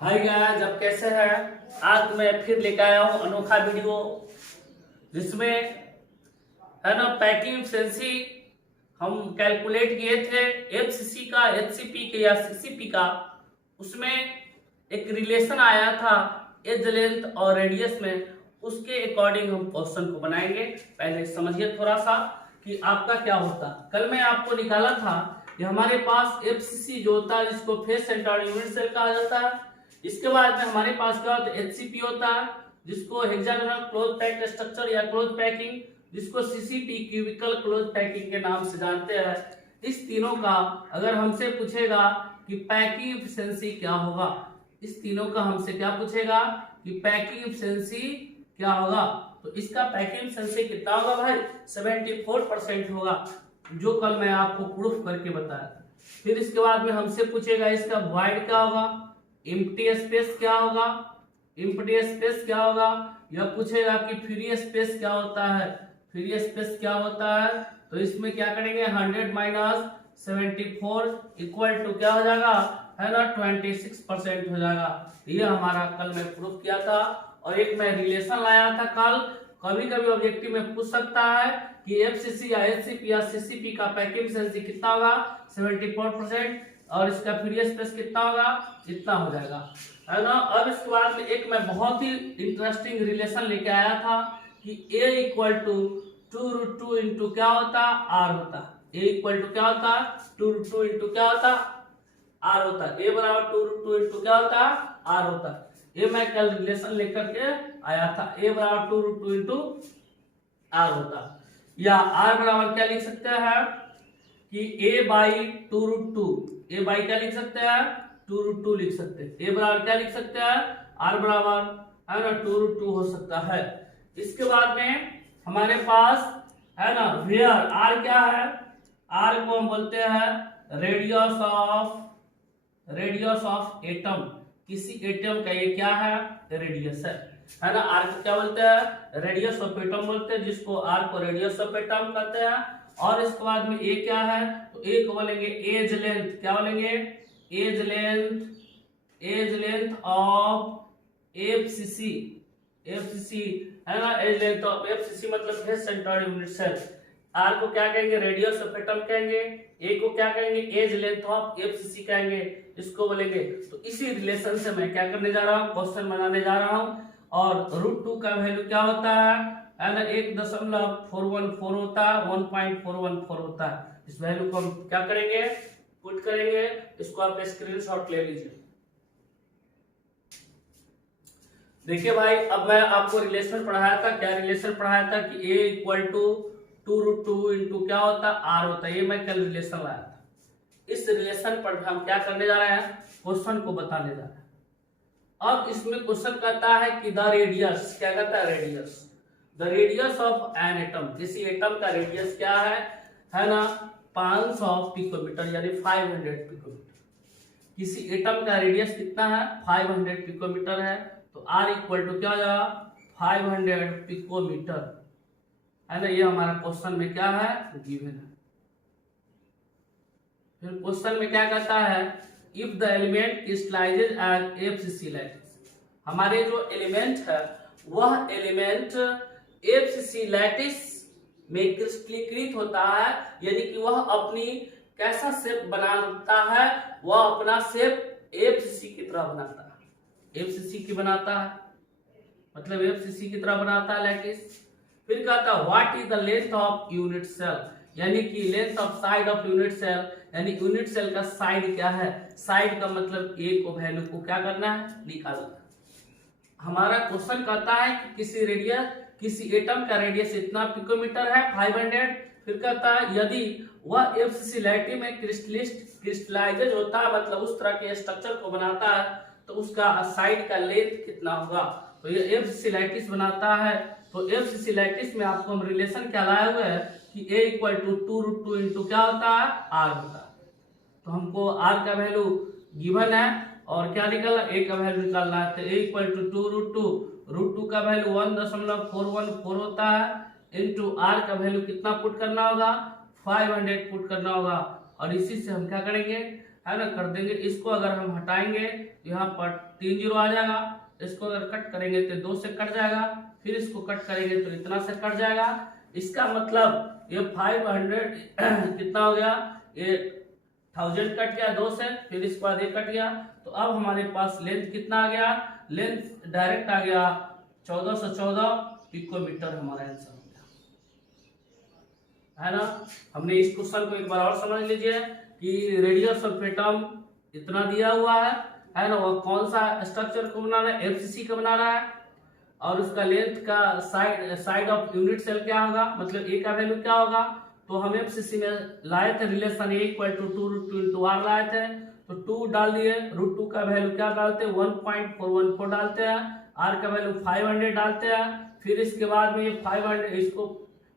Hi guys, अब कैसे हैं? आज मैं फिर लेकर आया हूँ अनोखा वीडियो जिसमें है ना पैकिंग एफिशिएंसी हम कैलकुलेट किए थे एफसीसी का, एचसीपी के या सीसीपी का। उसमें एक रिलेशन आया था एज लेंथ और रेडियस में, उसके अकॉर्डिंग हम क्वेश्चन को बनाएंगे। पहले समझिए थोड़ा सा कि आपका क्या होता। कल मैं आपको निकाला था कि हमारे पास एफसीसी जो होता है जिसको फेस सेंटर यूनिट सेल कहा जाता है। इसके बाद में हमारे पास क्या होता है, एचसीपी होता है जिसको हेक्सागोनल क्लोज पैक्ड स्ट्रक्चर या क्लोज पैकिंग, जिसको सीसीपी क्यूबिकल क्लोज पैकिंग के नाम से जानते हैं। इस तीनों का अगर हमसे पूछेगा कि पैकिंग एफिशिएंसी क्या होगा, इस तीनों का हमसे क्या पूछेगा कि पैकिंग एफिशिएंसी क्या होगा, तो इसका पैकिंग एफिशिएंसी कितना होगा भाई? 74% होगा, जो कल मैं आपको प्रूफ करके बताया था। फिर इसके बाद में हमसे पूछेगा इसका वॉइड क्या होगा, एम्प्टी स्पेस क्या होगा, एम्प्टी स्पेस क्या होगा, यह पूछेगा कि फ्री स्पेस क्या होता है, फ्री स्पेस क्या होता है। तो इसमें क्या करेंगे, 100 माइनस 74 इक्वल टू क्या हो जाएगा, है ना 26% हो जाएगा। ये हमारा कल मैं प्रूफ किया था। और एक मैं रिलेशन लाया था कल, कभी कभी ऑब्जेक्टिव में पूछ सकता है कि एफसीसी या एचसीपी या सीसीपी का पैकिंग एफिशिएंसी कितना होगा, 74%, और इसका फ्री स्पेस कितना होगा, इतना हो जाएगा, है ना। अब इसके बाद में एक मैं बहुत ही इंटरेस्टिंग रिलेशन लेके आया था कि a इक्वल टू 2√2 इंटू क्या होता, आर होता। a इक्वल टू क्या होता, 2√2 इंटू क्या होता, आर होता। a बराबर 2√2 इंटू क्या होता, आर होता। ये मैं कल रिलेशन लेकर के आया था, a बराबर 2√2 इंटू आर होता। या r बराबर क्या लिख सकते हैं कि a बाई 2√2, ए बाई क्या लिख सकते हैं, 2√2 लिख सकते हैं। ए बराबर क्या लिख सकते हैं, आर बराबर है ना 2√2 हो सकता है। इसके बाद में हमारे पास है ना वेयर, आर क्या है, आर को हम बोलते हैं रेडियस ऑफ एटम। किसी एटम का ये क्या है, रेडियस है ना। आर को क्या बोलते हैं, रेडियस ऑफ एटम बोलते हैं, जिसको आर को रेडियस ऑफ एटम कहते हैं। और इसके बाद में ए क्या है, तो ए को बोलेंगे एज लेंथ, क्या बोलेंगे, edge length of FCC, FCC है ना, एज लेंथ ऑफ एफसीसी मतलब face centred unit cell. R को क्या कहेंगे, रेडियस ऑफ एटम कहेंगे। ए को क्या कहेंगे, एज लेंथ ऑफ एफसीसी कहेंगे, इसको बोलेंगे। तो इसी रिलेशन से मैं क्या करने जा रहा हूँ, क्वेश्चन बनाने जा रहा हूँ। और √2 का वैल्यू क्या होता है ना, 1.414 होता है, 1.414 होता है। इस वैल्यू को हम क्या करेंगे, पुट करेंगे। इसको आप स्क्रीनशॉट ले लीजिए। देखिए भाई, अब मैं आपको रिलेशन पढ़ाया था, क्या रिलेशन पढ़ाया था कि a इक्वल टू 2√2 इंटू क्या होता है, आर होता है। ये मैं कल रिलेशन लाया था। इस रिलेशन पर हम क्या करने जा रहे हैं, क्वेश्चन को बताने जा रहे हैं। अब इसमें क्वेश्चन कहता है कि द रेडियस, क्या कहता है, radius, the radius of an atom, किसी एटम का रेडियस क्या है ना 500 पिकोमीटर यानी 500 पिकोमीटर। किसी एटम का रेडियस कितना है, 500 पिकोमीटर है। तो R इक्वल टू क्या हो जाएगा, 500 पिकोमीटर, है ना। ये हमारा क्वेश्चन में क्या है, गिवन है। फिर क्वेश्चन में क्या कहता है, if the element crystallises at FCC lattice, हमारे जो एलिमेंट है वह एलिमेंट एफसीसी लैटिस में क्रिस्टलीकृत होता है, यानी कि वह अपनी कैसा शेप बनाता है, वह अपना शेप एफसीसी की तरह बनाता है, एफसीसी की बनाता है, मतलब एफसीसी की तरह बनाता है लैटिस। फिर कहता है what is the length of unit cell, यानी कि length of side of unit cell, यानी यूनिट सेल का साइड क्या है, साइड का मतलब ए को वैल्यू को क्या करना है, निकालना है। हमारा क्वेश्चन कहता है कि किसी एटम का रेडियस इतना पिकोमीटर है 500। फिर कहता है यदि वह एफसीसी लैटिस में क्रिस्टलाइजेज होता है, मतलब उस तरह के स्ट्रक्चर को बनाता है, तो उसका साइड का लेंथ कितना होगा। तो ये एफसीसी लैटिस बनाता है। तो एफसीसी लैटिस में आपको हम रिलेशन क्या लाए हुए हैं कि a इक्वल टू 2√2 इंटू क्या होता है, r होता है। तो हमको r का वैल्यू गिवन है और क्या निकलना, a का वैल्यू निकालना है। तो a इक्वल टू 2√2 का वैल्यू 1.414 होता है इंटू r का वैल्यू कितना पुट करना होगा, 500 पुट करना होगा। और इसी से हम क्या करेंगे, है ना, कर देंगे। इसको अगर हम हटाएंगे तो यहाँ पर 3 जीरो आ जाएगा। इसको अगर कट करेंगे तो 2 से कट जाएगा, फिर इसको कट करेंगे तो इतना से कट जाएगा। इसका मतलब ये 500 कितना हो गया, ये 1000 कट गया 2 से, फिर इसके बाद ये कट गया। तो अब हमारे पास लेंथ कितना आ गया, लेंथ डायरेक्ट आ गया 1414 पिकोमीटर, हमारा आंसर हो गया, है ना। हमने इस क्वेश्चन को एक बार और समझ लीजिए कि रेडियस ऑफ एटम इतना दिया हुआ है ना। वो कौन सा स्ट्रक्चर को बना रहा है, एफसीसी का बना रहा है, और उसका लेंथ का साइड ऑफ यूनिट सेल क्या होगा, मतलब ए का वैल्यू क्या होगा। तो हम एफसीसी में लाए थे रिलेशन ए इक्वल टू 2√2 लाए थे, तो 2 डाल दिए, √2 का वैल्यू क्या डालते हैं 1.414 डालते हैं, आर का वैल्यू 500 डालते हैं। फिर इसके बाद में ये 500 इसको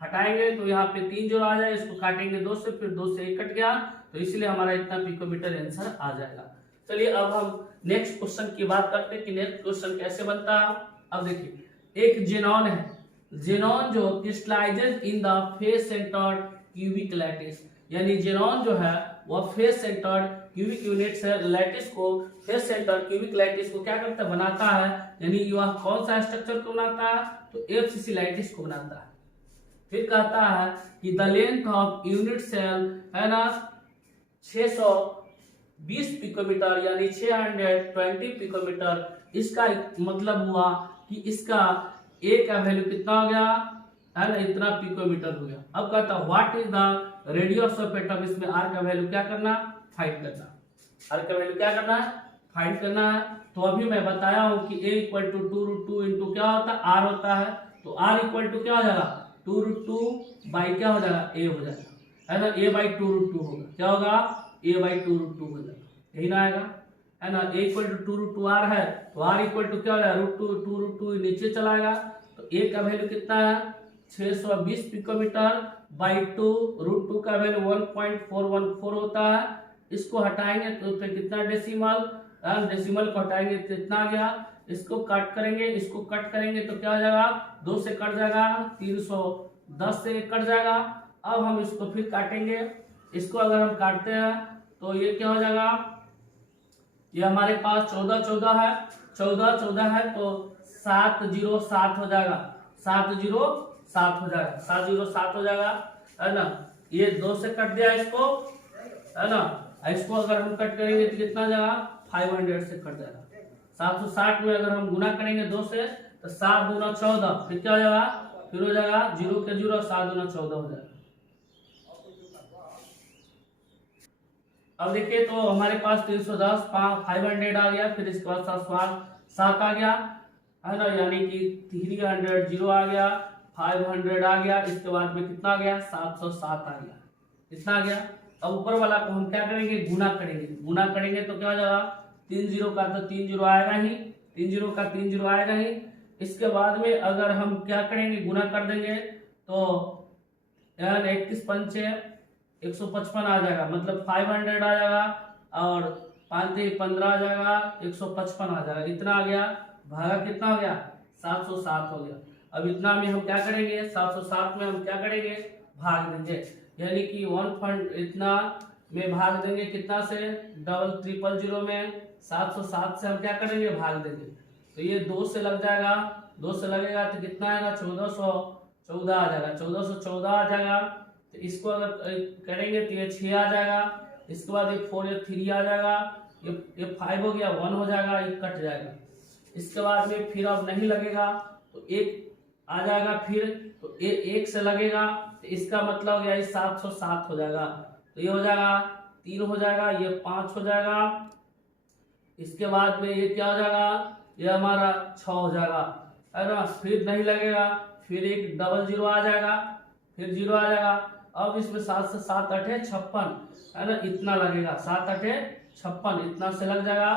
हटाएंगे तो यहाँ पे 3 जीरो आ जाए, इसको काटेंगे 2 से, फिर 2 से 1 कट गया, तो इसलिए हमारा इतना पिकोमीटर आंसर आ जाएगा। चलिए अब हम नेक्स्ट क्वेश्चन की बात करते हैं कि नेक्स्ट क्वेश्चन कैसे बनता है। अब देखिए एक जेनॉन है, जेनॉन जो crystallises in the face centred cubic lattice, यानी जेनॉन जो है वह फेस सेंटर्ड क्यूबिक यूनिट से लैटिस को, फेस सेंटर्ड क्यूबिक लैटिस को क्या करता है, बनाता है। यानी वह कौन सा स्ट्रक्चर को बनाता है, तो एफसीसी लैटिस को बनाता है। फिर कहता है कि the length of unit cell है ना 620 पिकोमीटर, यानी 620 पिकोमीटर। इसका मतलब हुआ कि इसका ए का वैल्यू कितना हो गया, है ना, इतना पिकोमीटर हो गया। अब कहता है what is the radius of atom, इसमें आर का वैल्यू क्या करना, फाइंड करना। आर का वैल्यू क्या करना है, फाइंड करना है। तो अभी मैं बताया हूं कि ए इक्वल टू 2√2 इंटू क्या होता है, आर होता है। तो आर इक्वल टू क्या हो जाएगा, 2√2 बाई क्या हो जाएगा, ए हो जाएगा, है ना। ए बाई 2√2 होगा, क्या होगा, ए बाई 2√2 हो जाएगा, यही ना आएगा, है ना। ए इक्वल टू 2√2 आर है, तो आर इक्वल टू क्या हो जाएगा, √2 नीचे चलाएगा। तो ए का वैल्यू कितना है 620 पिकोमीटर बाई 2, √2 का वैल्यू 1.414 होता है। इसको हटाएंगे तो फिर कितना डेसिमल, डेसिमल को हटाएंगे तो इतना आ गया। इसको कट करेंगे, इसको कट करेंगे तो क्या हो जाएगा, 2 से कट जाएगा, 310 से कट जाएगा। अब हम इसको फिर काटेंगे, इसको अगर हम काटते हैं तो ये क्या हो जाएगा, ये हमारे पास 14 है, 14 है तो 707 हो जाएगा, 707 हो जाएगा, 707 हो जाएगा, है ना। ये 2 से कट दिया इसको, है ना। इसको अगर हम कट करेंगे तो कितना जाएगा, 500 से कट जाएगा। 760 में अगर हम गुना करेंगे 2 से तो 7 दूना 14, फिर क्या हो जाएगा, फिर हो जाएगा 0 के 0, 7 दूना 14 हो जाएगा। अब देखिए तो हमारे पास 310 500 आ गया, फिर इसके बाद 7 आ गया, है ना, यानी कि 300 0 आ गया, 500 आ गया, इसके बाद में कितना आ गया, 707 आ गया, इतना आ गया। अब ऊपर वाला को हम क्या करेंगे, गुना करेंगे, गुना करेंगे तो क्या हो जाएगा, 3 जीरो का तो 3 जीरो आएगा ही, 3 जीरो का 3 जीरो आएगा ही। इसके बाद में अगर हम क्या करेंगे, गुना कर देंगे तो 31 पंचे 155 आ जाएगा, मतलब 500 आ जाएगा, और 5 से 15 आ जाएगा, 155 आ जाएगा, इतना आ गया। भागा कितना हो गया, 707 हो गया। अब इतना में हम क्या करेंगे, 707 में हम क्या करेंगे, भाग देंगे, यानी कि 1 इतना में भाग देंगे कितना से, 0000 में 707 से हम क्या करेंगे, भाग देंगे। तो ये 2 से लग जाएगा, 2 से लगेगा तो कितना आएगा, 1414 आ जाएगा, 1414 आ जाएगा। तो इसको अगर करेंगे तो ये 6 आ जाएगा, इसके बाद ये 4 ये 3 आ जाएगा, ये 5 हो गया, 1 हो जाएगा, ये कट जाएगा। इसके बाद में फिर अब नहीं लगेगा तो 1 आ जाएगा, फिर तो 1 से लगेगा, तो इसका मतलब हो गया ये 707 हो जाएगा। तो ये हो जाएगा 3 हो जाएगा, ये 5 हो जाएगा, इसके बाद में ये क्या हो जाएगा, ये हमारा 6 हो जाएगा, है ना। फिर नहीं लगेगा, फिर एक 00 आ जाएगा, फिर 0 आ जाएगा। अब इसमें 7 से 7 8 56, है ना, इतना लगेगा, 7 8 56 इतना से लग जाएगा,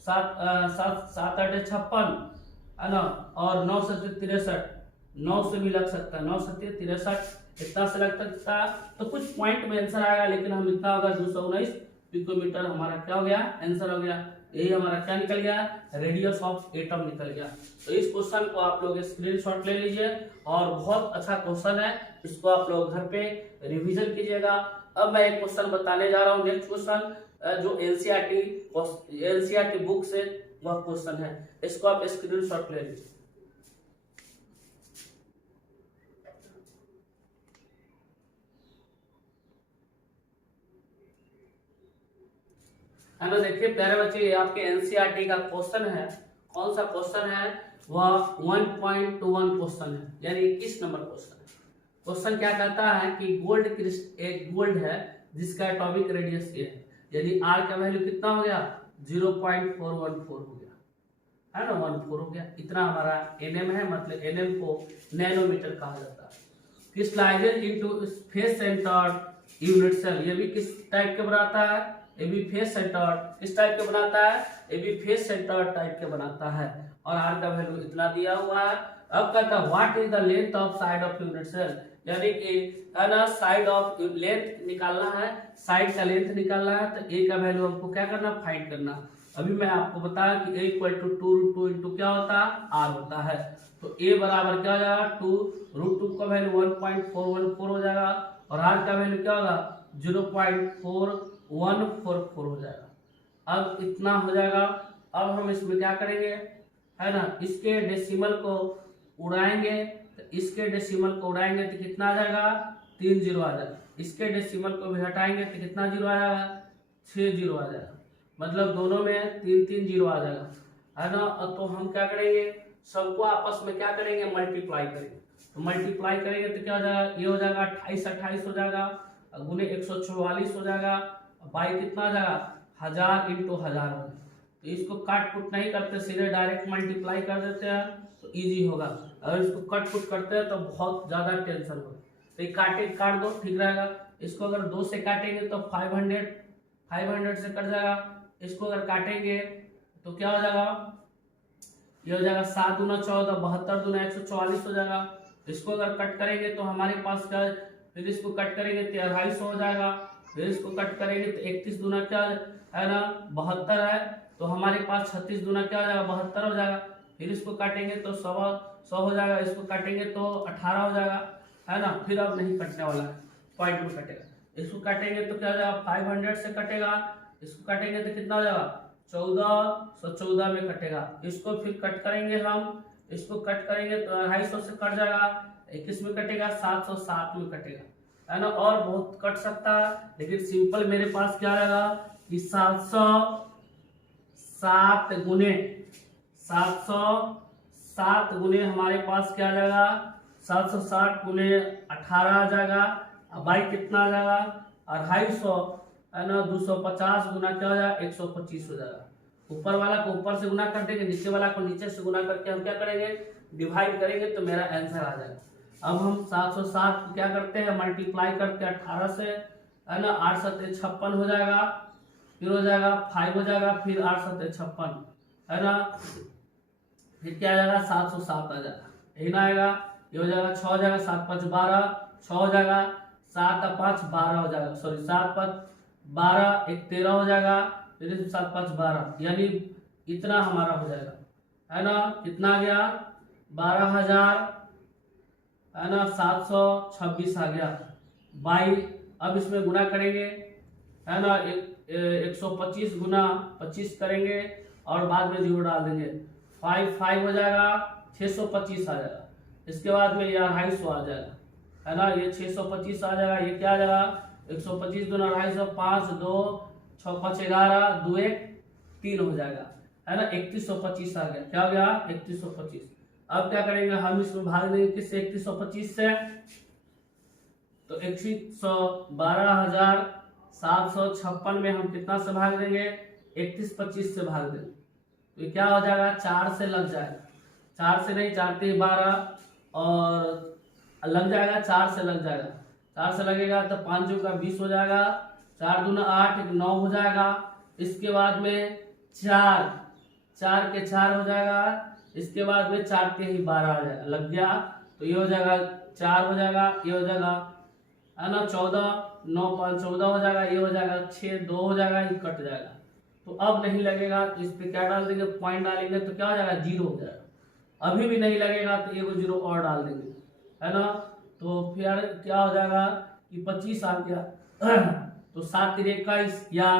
7 8 56, है ना। और 9 से 63, 9 से भी लग सकता है, 9 से 63 इतना से लग सकता है। तो कुछ पॉइंट में आंसर आएगा, लेकिन हम इतना होगा 219 पिकोमीटर हमारा क्या हो गया, आंसर हो गया। यही हमारा क्या निकल गया, रेडियस ऑफ एटम निकल गया। तो इस क्वेश्चन को आप लोग स्क्रीनशॉट ले लीजिए, और बहुत अच्छा क्वेश्चन है, इसको आप लोग घर पे रिवीजन कीजिएगा। अब मैं एक क्वेश्चन बताने जा रहा हूँ, नेक्स्ट क्वेश्चन जो एनसीईआरटी एनसीईआरटी बुक से वह क्वेश्चन है, इसको आप स्क्रीनशॉट ले लीजिए। है ना, देखिए प्यारे बच्चे, ये आपके एनसीईआरटी का क्वेश्चन है। कौन सा क्वेश्चन है? वह 1.21 क्वेश्चन है, यानी 21 नंबर क्वेश्चन है। क्वेश्चन क्या कहता है कि एक गोल्ड है जिसका एटॉमिक रेडियस ये है, यदि आर का वैल्यू कितना हो गया? 0.414 हो गया, है ना, 14 हो गया। इतना हमारा एनएम है, मतलब एनएम को नैनोमीटर कहा जाता है। Crystallisation into face centred unit cell, ये भी किस टाइप के बनाता है? ये भी फेस सेंटर्ड किस टाइप के बनाता है? ये भी फेस सेंटर्ड टाइप के बनाता है, और आर का वैल्यू इतना दिया हुआ है। अब कहता है what is the length of side of unit cell, यानी कि है ना, साइड ऑफ लेंथ निकालना है, साइड का लेंथ निकालना है, तो ए का वैल्यू हमको क्या करना? फाइंड करना। अभी मैं आपको बताया कि a इक्वल टू 2√2 इंटू क्या होता है? r होता है। तो a बराबर क्या हो जाएगा? 2√2 का वैल्यू 1.414 हो जाएगा, और r का वैल्यू क्या होगा? 0.4144 हो जाएगा। अब इतना हो जाएगा। अब हम इसमें क्या करेंगे, है ना, इसके डेसिमल को उड़ाएंगे, तो इसके डेसिमल को उड़ाएंगे तो कितना आ जाएगा? 3 जीरो आ जाएगा। इसके डेसिमल को भी हटाएंगे तो कितना जीरो आ जाएगा? 6 जीरो आ जाएगा, मतलब दोनों में 3 जीरो आ जाएगा, है ना। तो हम क्या करेंगे, सबको आपस में क्या करेंगे? मल्टीप्लाई करेंगे। तो मल्टीप्लाई करेंगे तो क्या हो जाएगा? ये हो जाएगा 28 हो जाएगा, गुने 144 हो जाएगा, बाई कितना आ जाएगा? 1000 इंटू 1000 हो जाएगा। तो इसको काट कुट नहीं करते, सीधे डायरेक्ट मल्टीप्लाई कर देते हैं तो इजी होगा। अगर इसको कट कुट करते हैं तो बहुत ज्यादा टेंशन होगा। तो ये काट दो, ठीक रहेगा। इसको अगर 2 से काटेंगे तो 500 से कट जाएगा। इसको अगर काटेंगे तो क्या हो जाएगा? ये हो जाएगा 7 दूना 14, 72 दूना 144 हो जाएगा। इसको अगर कट करेंगे तो हमारे पास क्या, फिर इसको कट करेंगे तो 250 हो जाएगा। फिर इसको कट करेंगे तो 31 दूना क्या है ना, 72 है, तो हमारे पास 36 दूना क्या हो जाएगा? 72 हो जाएगा। फिर इसको काटेंगे तो 100 हो जाएगा। इसको काटेंगे तो 18 हो जाएगा, है ना। फिर अब नहीं कटने वाला है, पॉइंट में कटेगा। इसको काटेंगे तो क्या हो जाएगा? 500 से कटेगा। इसको काटेंगे तो कितना हो जाएगा? 1414 में कटेगा। इसको फिर कट करेंगे हम, इसको कट करेंगे तो 250 से कट जाएगा। 21 में कटेगा, 707 में कटेगा, है ना। और बहुत कट सकता है, लेकिन सिंपल मेरे पास क्या आएगा कि 707 गुने हमारे पास क्या आ जाएगा? 760 गुने 18 आ जाएगा, बाई कितना आ जाएगा? 250, है ना। 250 गुना क्या हो जाएगा? 125 हो जाएगा। ऊपर वाला को ऊपर से गुना कर देंगे, नीचे वाला को नीचे से गुना करके हम क्या करेंगे? डिवाइड करेंगे, तो मेरा आंसर आ जाएगा। अब हम 707 को क्या करते हैं? मल्टीप्लाई करते हैं 18 से, है ना। 8 7 56 हो जाएगा, फिर हो जाएगा 5 हो जाएगा, फिर 8 7 56, है ना। फिर क्या आ जाएगा? 707 आ जाएगा, यही ना आएगा। ये हो जाएगा 6 हो जाएगा, 7 5 12, 6 हो जाएगा, 7 5 12 हो जाएगा, सॉरी 7 5 12, 1 13 हो जाएगा, फिर 7 5 12, यानी इतना हमारा हो जाएगा, है ना। कितना आ गया? 12,000, है ना, 726 आ गया बाई। अब इसमें गुना करेंगे, है ना, 125 गुना 25 करेंगे और बाद में 0 डाल देंगे। 5 हो जाएगा, 625 आ जाएगा। इसके बाद में ये 250 आ जाएगा, है ना। ये 625 आ जाएगा, ये क्या आ जाएगा? 125 गुना 250, 5 2 6 5 11, 2 1 3 हो जाएगा, है ना। 3125 आ गया। क्या हो गया? 3125। अब क्या करेंगे हम? इसमें भाग देंगे किससे? 3125 से। तो 12,756 में हम कितना से भाग देंगे? 3125 से भाग देंगे, तो ये क्या हो जाएगा? 4 से लग जाएगा। 4 से नहीं, 4 3 12 और लग जाएगा, 4 से लग जाएगा। 4 से लगेगा तो 5 का 20 हो जाएगा, 4 दूना 8, 9 हो जाएगा। इसके बाद में 4 के 4 हो जाएगा। इसके बाद में 4 के ही 12 आ जाएगा, लग गया। तो ये हो जाएगा 4 हो जाएगा, ये हो जाएगा, है ना, 14 9 5 14 हो जाएगा, ये हो जाएगा 6 2 हो जाएगा, ये कट जाएगा। तो अब नहीं लगेगा तो इस पे क्या डाल देंगे? पॉइंट डालेंगे तो क्या हो जाएगा? 0 हो जाएगा। अभी भी नहीं लगेगा तो एगो 0 और डाल देंगे, है ना। तो फिर क्या हो जाएगा कि 25 आ गया। तो 7 3 21 या,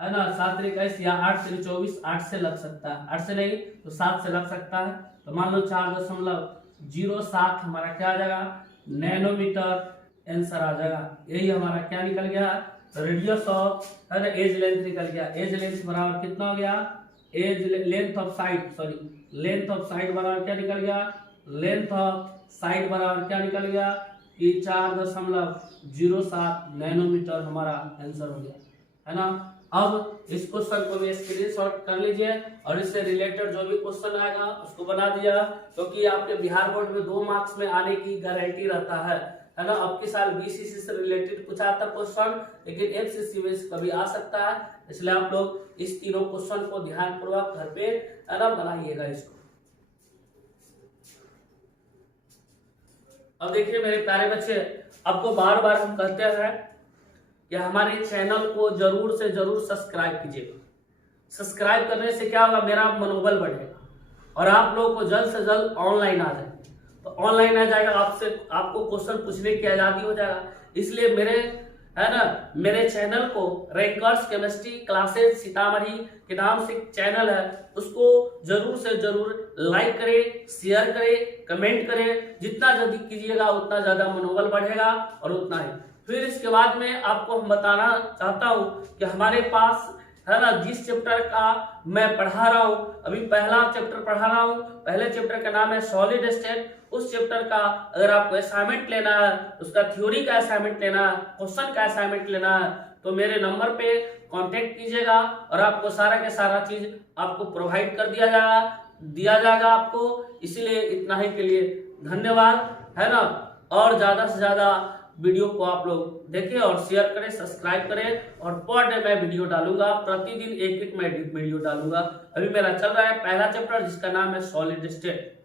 है ना, 7 3 21 या 8 3 24, 8 से लग सकता है, 8 से नहीं तो 7 से लग सकता है। तो मान लो 4.07 हमारा क्या आ जाएगा, नैनोमीटर आंसर आ जाएगा। यही हमारा क्या निकल गया, रेडियस ऑफ, है ना, एज लेंथ निकल गया। एज लेंथ बराबर कितना हो गया, edge length of side, sorry length of side बराबर क्या निकल गया, लेंथ ऑफ साइड बराबर क्या निकल गया कि 4.07 नैनोमीटर हमारा आंसर हो गया, है ना। अब इस क्वेश्चन को भी स्क्रीनशॉट कर लीजिए और इससे रिलेटेड जो भी क्वेश्चन आएगा उसको बना दिया, क्योंकि आपके बिहार बोर्ड में 2 मार्क्स में आने की गारंटी रहता है ना। अब की साल बीसीसी से रिलेटेड कुछ आता क्वेश्चन, लेकिन एफसीसी में कभी आ सकता है, इसलिए आप लोग इस तीनों क्वेश्चन को ध्यानपूर्वक घर पे है ना बनाइएगा इसको। अब देखिए मेरे प्यारे बच्चे, आपको बार बार हम कहते हैं कि हमारे चैनल को जरूर से जरूर सब्सक्राइब कीजिएगा। सब्सक्राइब करने से क्या होगा, मेरा मनोबल बढ़ेगा और आप लोगों को जल्द से जल्द ऑनलाइन आ जाएगा। तो ऑनलाइन आ जाएगा, आपको क्वेश्चन पूछने की आजादी हो जाएगा। इसलिए मेरे चैनल को रैंकर्स केमिस्ट्री क्लासेस सीतामढ़ी के नाम से चैनल है, उसको जरूर से जरूर लाइक करें, शेयर करें, कमेंट करें। जितना जल्दी कीजिएगा उतना ज्यादा मनोबल बढ़ेगा और उतना ही। फिर इसके बाद में आपको हम बताना चाहता हूं कि हमारे पास है ना, जिस चैप्टर का मैं पढ़ा रहा हूं, अभी पहला चैप्टर पढ़ा रहा हूं, पहले चैप्टर का नाम है सॉलिड स्टेट। उस चैप्टर का अगर आपको असाइनमेंट लेना है, उसका थ्योरी का असाइनमेंट लेना है, क्वेश्चन का असाइनमेंट लेना है, तो मेरे नंबर पे कांटेक्ट कीजिएगा और आपको सारा के सारा चीज आपको प्रोवाइड कर दिया जाएगा आपको। इसीलिए इतना ही के लिए धन्यवाद, है ना। और ज्यादा से ज्यादा वीडियो को आप लोग देखें और शेयर करें, सब्सक्राइब करें। और पर डे मैं वीडियो डालूंगा, प्रतिदिन एक मैं वीडियो डालूंगा। अभी मेरा चल रहा है पहला चैप्टर जिसका नाम है सॉलिड स्टेट।